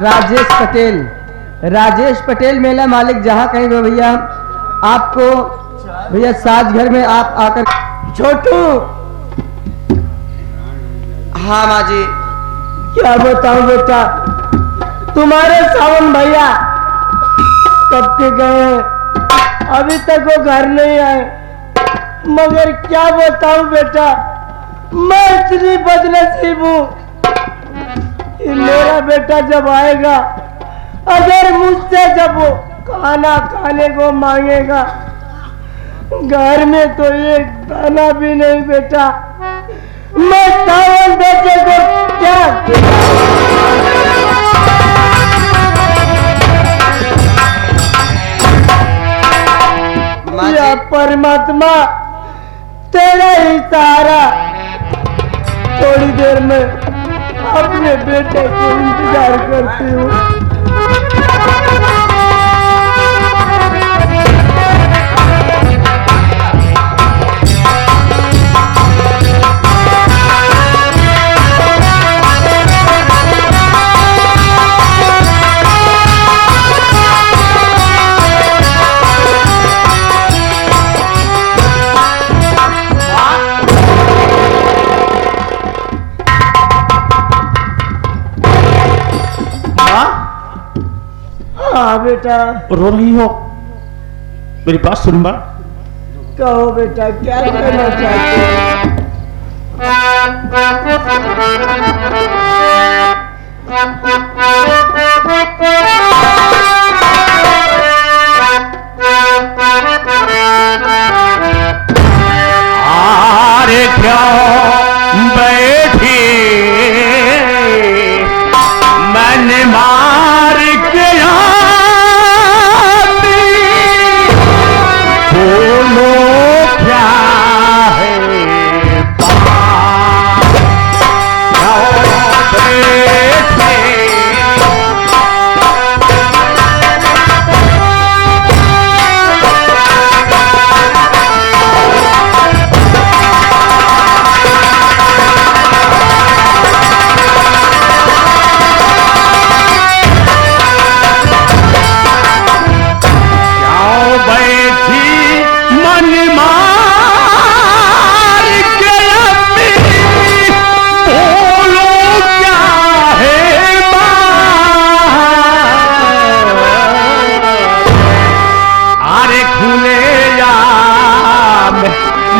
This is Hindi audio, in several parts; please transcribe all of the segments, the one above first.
राजेश पटेल, राजेश पटेल मेला मालिक जहाँ कहीं भी भैया आपको भैया साज घर में आप आकर। छोटू। हाँ माँ जी। क्या बताऊं बेटा, तुम्हारे सावन भैया कब के गए हैं, अभी तक वो घर नहीं आए। मगर क्या बताऊं बेटा, मैं इतनी बदनसीब हूं कि मेरा बेटा जब आएगा, अगर मुझसे जब वो खाना खाने को मांगेगा, घर में तो एक दाना भी नहीं बेटा, मैं सावन बेटे को क्या या परमात्मा तेरा ही सहारा। थोड़ी देर में अपने बेटे को इंतजार करती हूँ। हाँ बेटा। रो रही हो? मेरी बात सुन मां। कहो बेटा, क्या करना चाहते हो? अरे क्यों बैठी मैंने मार के बोलो क्या है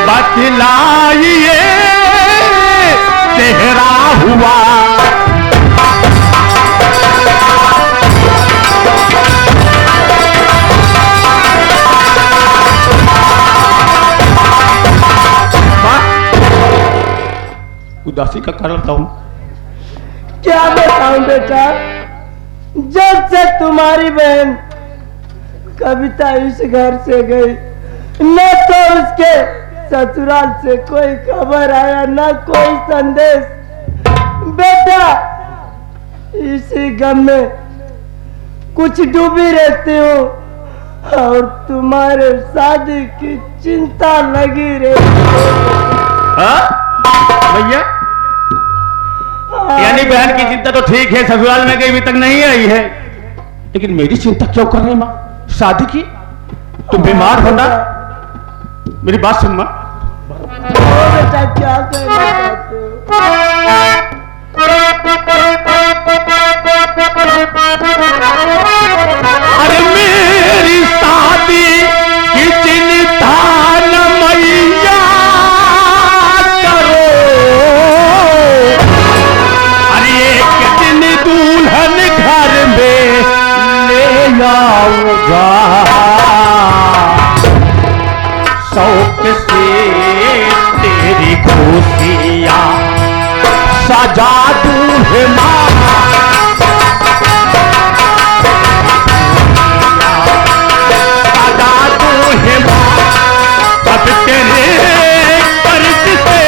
बतलाइए चेहरा हुआ उदासी का कारण बताऊं? क्या बताऊं बेटा, जब से तुम्हारी बहन कविता इस घर से गई, न तो उसके ससुराल से कोई खबर आया, न कोई संदेश। बेटा इसी गम में कुछ डूबी रहती हूँ और तुम्हारे शादी की चिंता लगी रहती है। भैया, यानी बहन की चिंता तो ठीक है, ससुराल में गई अभी तक नहीं आई है, लेकिन मेरी चिंता क्यों कर रही माँ? शादी की? तुम बीमार हो ना? मेरी बात सुन माँ। बेटा क्या कहना चाहते हो? अरे मेरी शादी की चिंता न मैया करो, अरे एक दिन दुल्हन घर में ले आऊंगा, शौक से तेरी खुशियाँ सजा दूँ हे माँ, सजा दूँ हे माँ, अब तेरे कर्ज से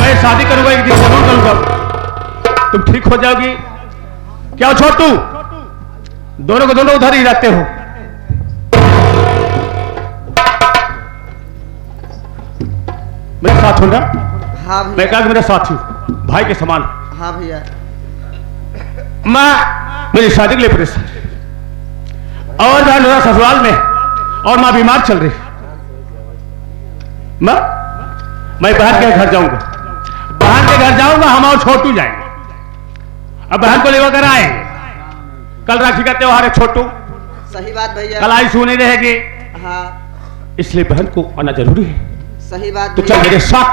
मैं शादी करूंगा, एक दिन जरूर करूंगा, तुम ठीक हो जाओगी क्या छोटू, दोनों को दोनों उधर ही रहते हो? मेरे साथ हो ना? हाँ मैं भैया। कहा कि मेरे साथी भाई के समान। हाँ भैया। माँ मेरी शादी के लिए परेशान और मैं मेरा ससुराल में और माँ बीमार चल रही। माँ मैं बहन के घर जाऊंगा, बहन के घर जाऊंगा, हम और छोटू जाएंगे। अब बहन को लेकर कर आएंगे। कल राखी का त्योहार है छोटू, सही बात भैया। कल आई सुनी रहेगी, हाँ इसलिए बहन को आना जरूरी है। सही बात तो चल भैया। मेरे साथ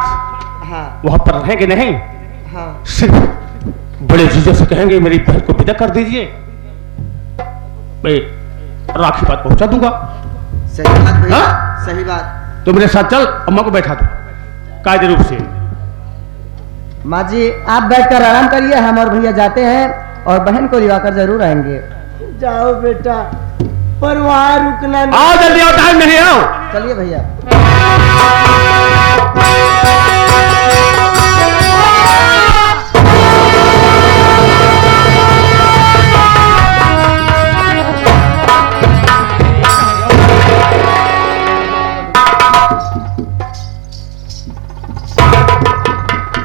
हाँ वहां पर रहेंगे नहीं, हाँ सिर्फ बड़े जीजों से कहेंगे मेरी बहन को विदा कर दीजिए, मैं राखी बात पहुंचा दूंगा। सही बात भैया। हाँ? सही बात। तो मेरे साथ चल, अम्मा को बैठा दो कायदे रूप से। माँ जी आप बैठकर आराम करिए, हम और भैया जाते हैं और बहन को दिवाकर जरूर आएंगे। जाओ बेटा, पर वहां रुकना नहीं। आओ जल्दी आओ, टाइम नहीं, आओ। चलिए भैया।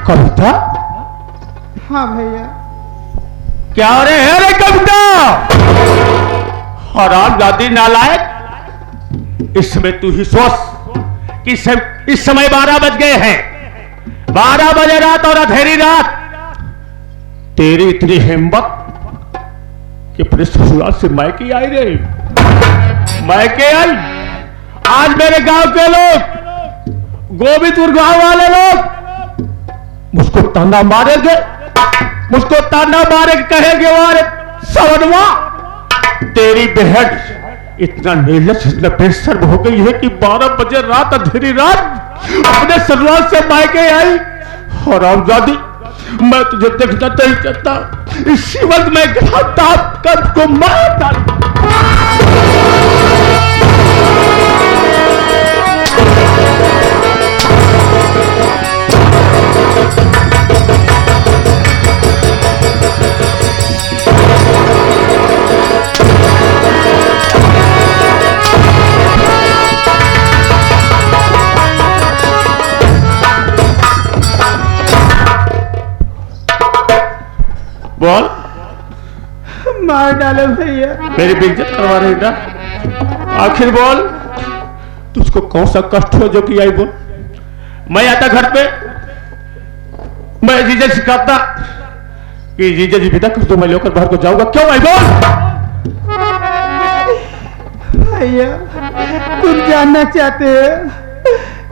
कविता? हाँ भैया। क्या रे है रे कविता? हराम जादी नालायक, इस समय तू ही सोच कि इस समय 12 बज गए हैं, 12 बजे रात और अंधेरी रात। तेरी इतनी हिम्मत कि अपने ससुराल से मायके आई रे, मायके आई। आज मेरे गांव के लोग, गोविंदपुर गांव वाले लोग मुझको ताना मारेंगे, मुझको ताना मारे कहेंगे वारे सवनवा, तेरी बहन इतना नीलस, इतना बेशर्म हो गई है कि 12 बजे रात अंधेरी रात अपने ससुराल से मायके आई। हरामजादी, मैं तुझे देखना नहीं चाहता, इसी वक्त मैं घात कर को मार डाल। बोल, मार डालो भैया। मेरी बेइज्जत करवा रही था। आखिर बोल, तुझको कौन सा कष्ट हो जो कि आई? बोल। मैं आता घर पे, मैं जीजा सिखाता कि जीजा जी विदा कर दो, मैं लेकर बाहर को जाऊंगा। क्यों आई? बोल। भैया तुम जानना चाहते हो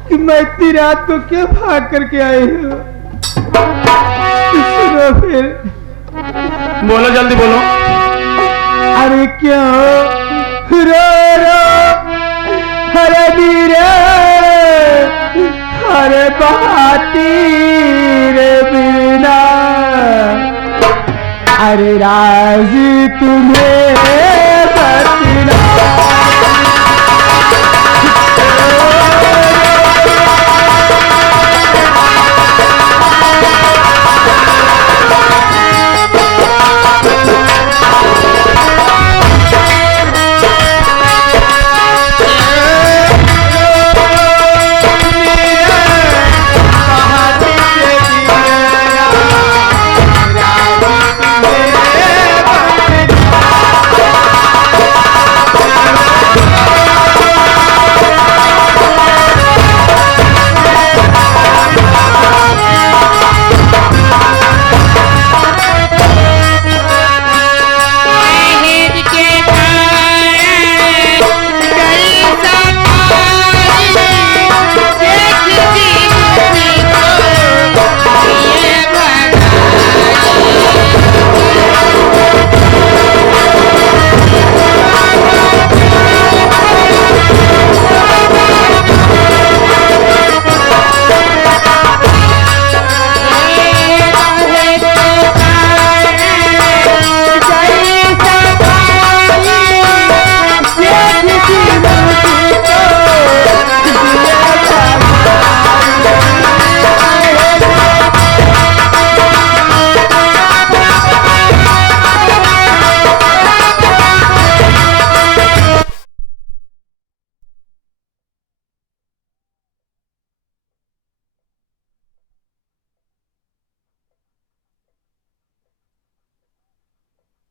कि मैं इतनी रात को क्यों भाग करके आई हूँ? सुनो फिर। बोलो, जल्दी बोलो। अरे क्यों रो रो हरे वीरे, हरे बहाती रे बिना, अरे राजी तुम्हें बतना।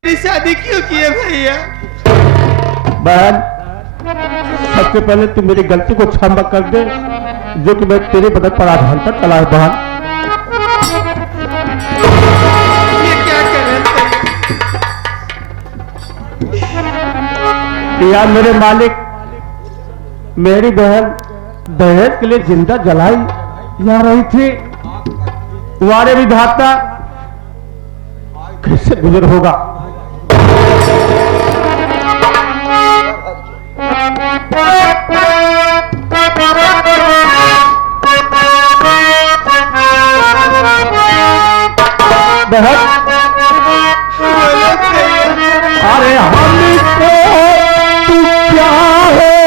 मेरी शादी क्यों की है भैया? बहन, सबसे पहले तू मेरी गलती को क्षमा कर दे, जो कि मैं तेरे बदल पर आधार पर चला है। बहन, ये क्या कर रहे थे? यार मेरे मालिक, मेरी बहन दहेज के लिए जिंदा जलाई जा रही थी। तुम्हारे विधाता कैसे गुजर होगा। बहन, अरे हमको तू क्या है,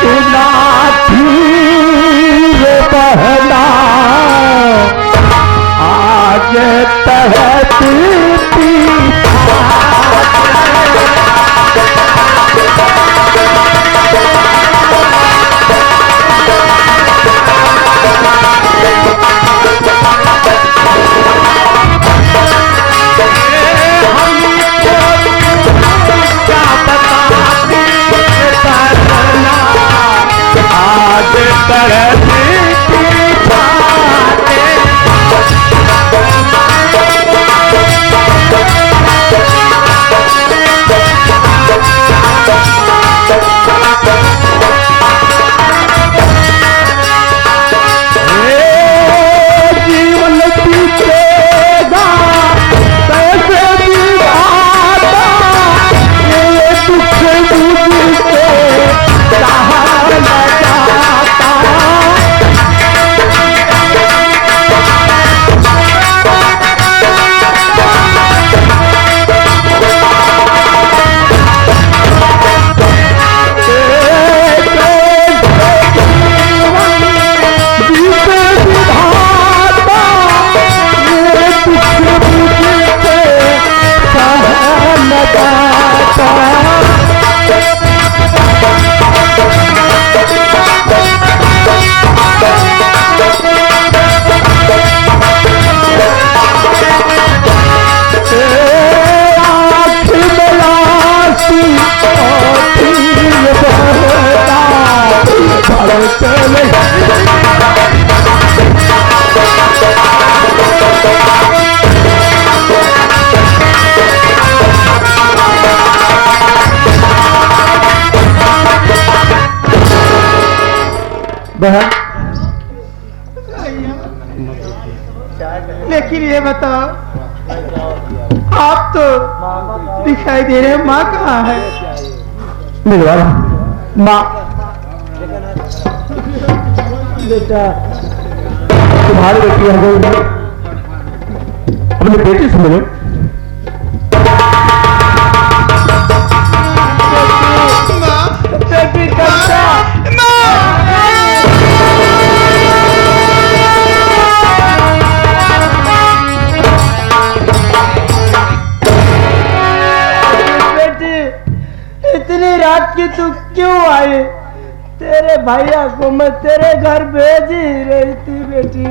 तू लाठी ये बहना आज तहत बहन, लेकिन ये बताओ, आप तो दिखाई दे रहे हैं, माँ कहाँ है? मेरे वाला माँ, बेटा तुम्हारी बेटी आ गई, अपनी बेटी से मिलो। बेटी कच्चा इतनी रात की तू क्यों आई? तेरे भैया को मैं तेरे घर भेज ही रही थी बेटी।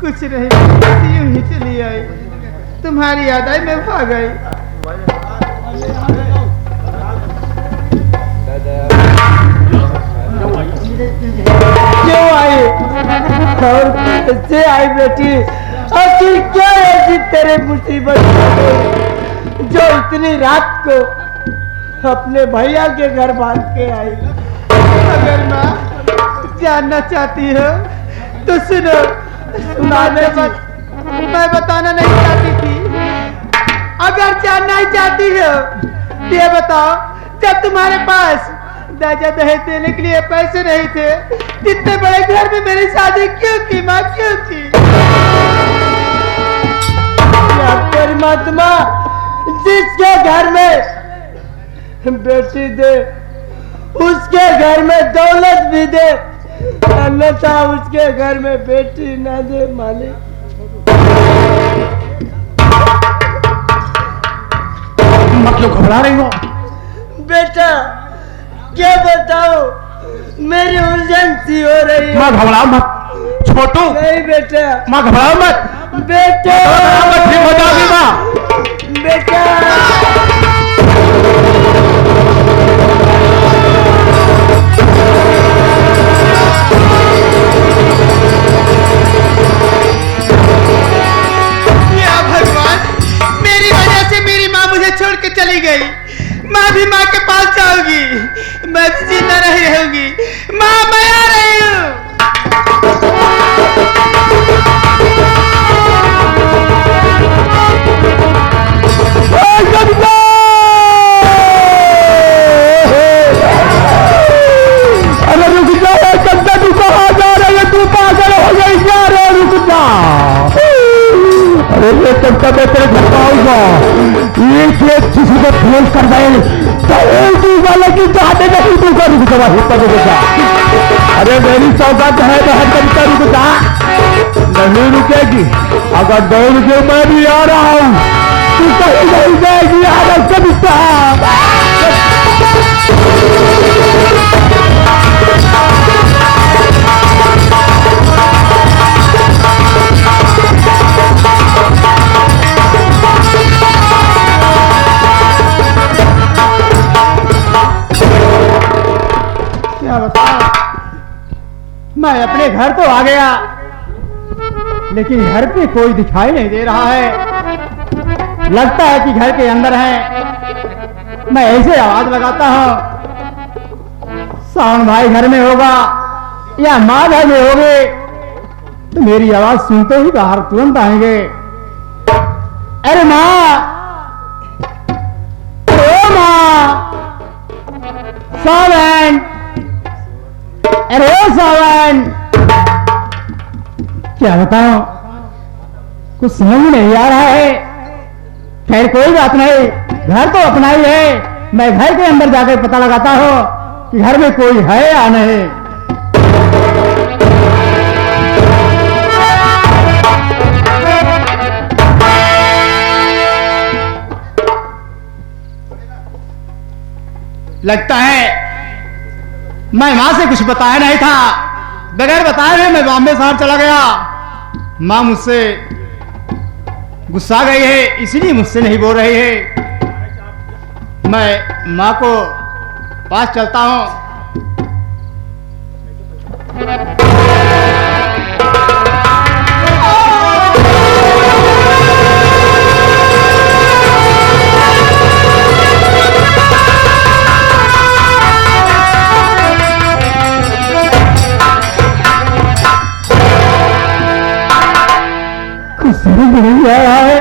कुछ नहीं, बस यूं ही चली आई, तुम्हारी याद आई, मैं भाग आई। क्यों आई और कैसे आई बेटी? आखिर क्या ऐसी तेरे मुसीबत जो इतनी रात को अपने भैया के घर भाग के आई? अगर माँ जानना चाहती हो तो सुनो। मैं बताना नहीं चाहती थी। अगर जानना ही चाहती हो तो ये बताओ, जब तुम्हारे पास दादा दहेज देने के लिए पैसे नहीं थे, इतने बड़े घर में मेरी शादी क्यों की माँ, क्यों की? परमात्मा जिसके घर में बेटी दे उसके घर में दौलत भी दे, अन्यथा उसके घर में बेटी ना दे मालिक। माँ क्यों घबरा रही हो? बेटा क्या बताओ, मेरी उलझन सी हो रही है। माँ घबराओ मत छोटू। नहीं बेटा, माँ घबराओ मत बेटा ठीक हो जाओगी माँ। बेटा या भगवान, मेरी वजह से मेरी माँ मुझे छोड़ के चली गई। मैं भी माँ के पास जाऊंगी, मैं भी जिंदा नहीं रहूंगी। माँ, मैं आ रही हूँ। अरे रुक जा कब्जा, तू कहाँ जा रही है? तू पागल हो गई क्या रे? रुक जा। अरे ये कब्जा मैं तेरे घर आऊंगा, एक किसी को फोन कर दे तो वाला की चाहते नहीं तू कर। रुक जा, रुक जा। अरे मेरी सौगात है बहन, कविता रुक जा। नहीं रुकेगी, अगर दौड़ के मैं भी आ रहा हूँ, तू कहीं नहीं जाएगी। यार कविता क्या बताऊं, मैं अपने घर तो आ गया, लेकिन घर पे कोई दिखाई नहीं दे रहा है। लगता है कि घर के अंदर है। मैं ऐसे आवाज लगाता हूं, सावन भाई घर में होगा या माँ घर में होगे, तो मेरी आवाज सुनते ही बाहर तुरंत आएंगे। अरे माँ, अरे माँ, सावन, अरे सावन। क्या बताऊं, कुछ समझ में नहीं आ रहा है। खैर कोई बात नहीं, घर तो अपना ही है। मैं घर के अंदर जाकर पता लगाता हूं कि घर में कोई है या नहीं। लगता है मैं मां से कुछ बताया नहीं था, बगैर बताए हुए मैं बॉम्बे शहर चला गया। मां मुझसे गुस्सा गई है, इसलिए मुझसे नहीं बोल रही है। मैं मां को पास चलता हूं। समझ नहीं आ रहा है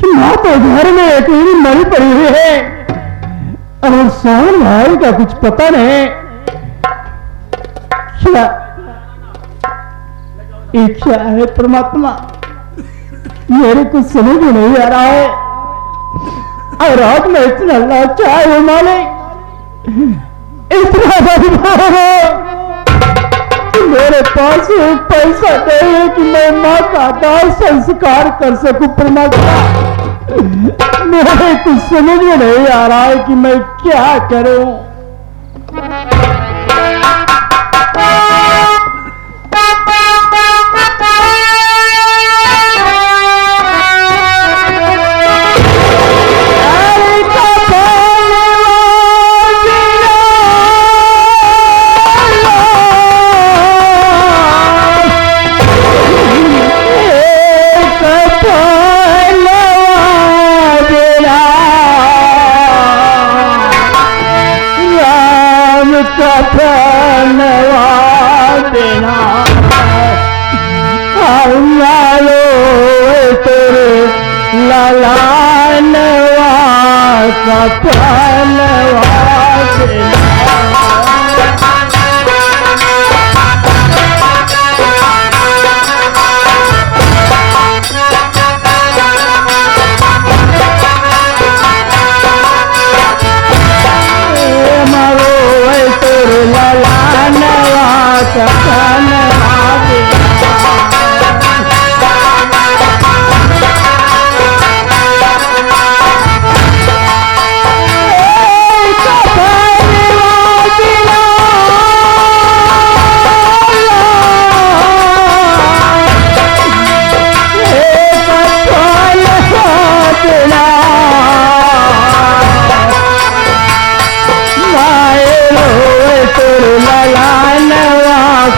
कि माँ तो घर में अकेली मरी पड़ी हुई है और सावन भाई का कुछ पता नहीं। क्या ये क्या है परमात्मा, मेरे कुछ समझ में नहीं आ रहा है। और आज मैं इतना लाचार हूं मालिक, इतना बदमाश हूं, मेरे पास एक पैसा नहीं है कि मैं माँ का दाह संस्कार कर सकूं। परमात्मा, मेरे कुछ समझ में नहीं आ रहा है कि मैं क्या करूं।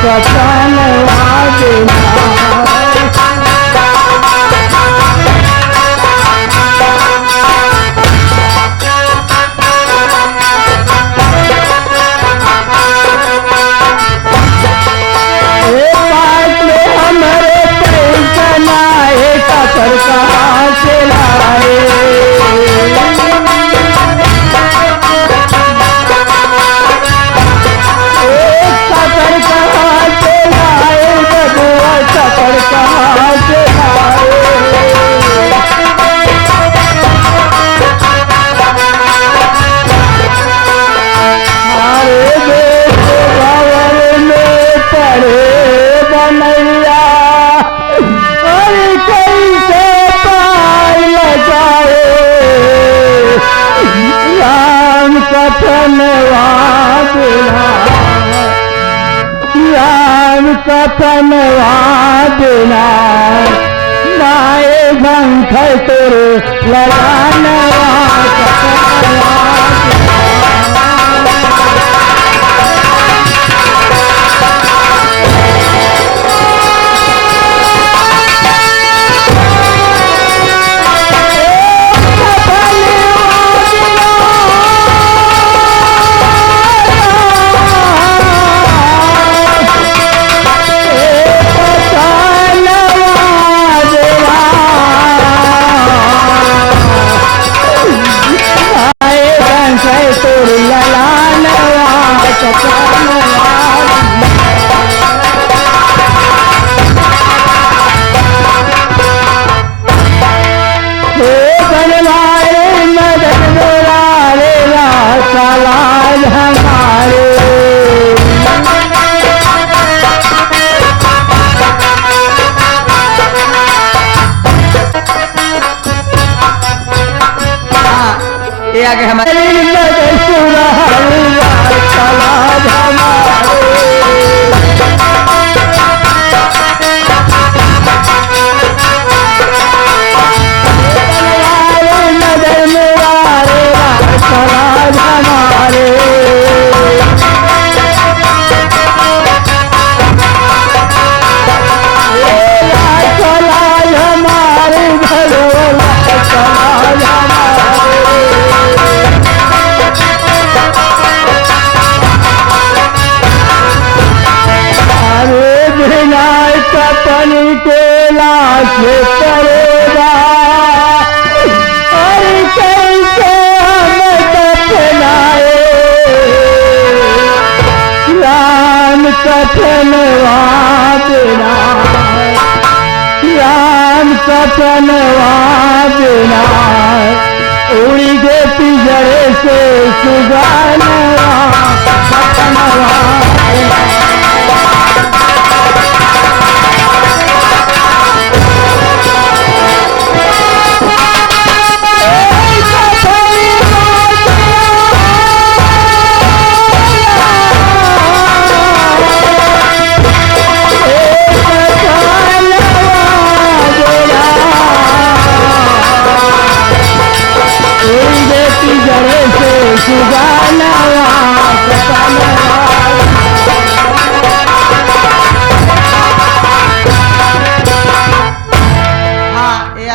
सपनवा देना कफनवा देना माए पंख तुर लगानवा कफनवा ये आगे हमारे करेगा और कैसे हम दफनाए राम कफनवा देना राम कफनवा देना उड़ी के पिंजरे से सुगानवा कफनवा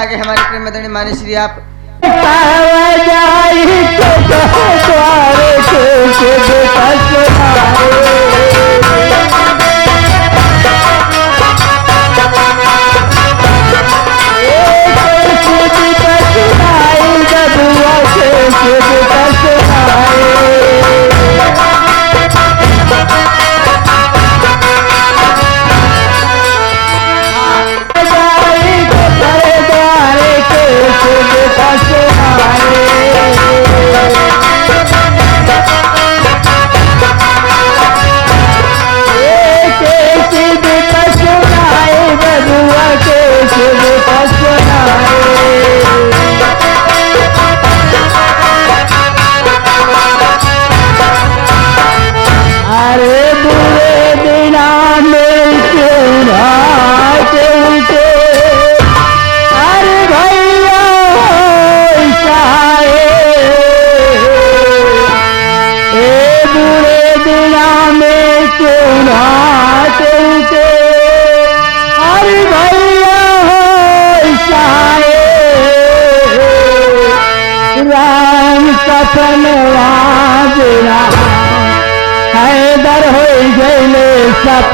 आगे हमारे प्रेम मदनी माने श्री आप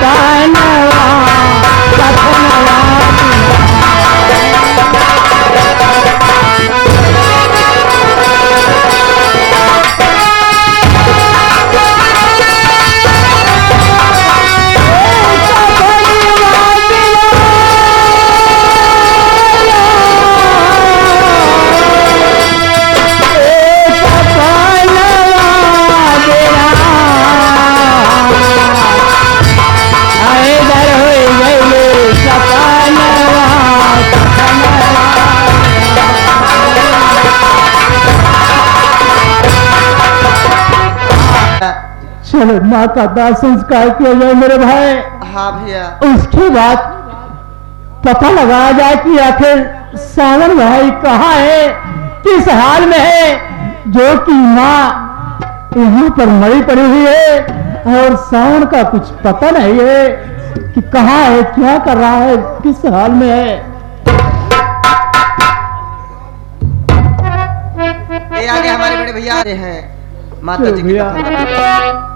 सपनवा सपनवा चलो माँ का दाह संस्कार किया जाए मेरे भाई। हाँ भैया। उसके बाद पता लगाया जाए कि आखिर सावन भाई कहाँ है, किस हाल में है, जो कि माँ यहाँ पर मरी पड़ी हुई है और सावन का कुछ पता नहीं है कि कहाँ है, क्या कर रहा है, किस हाल में है। ये आगे हमारे बड़े भैया आ रहे हैं माता जी की भैया। कथा।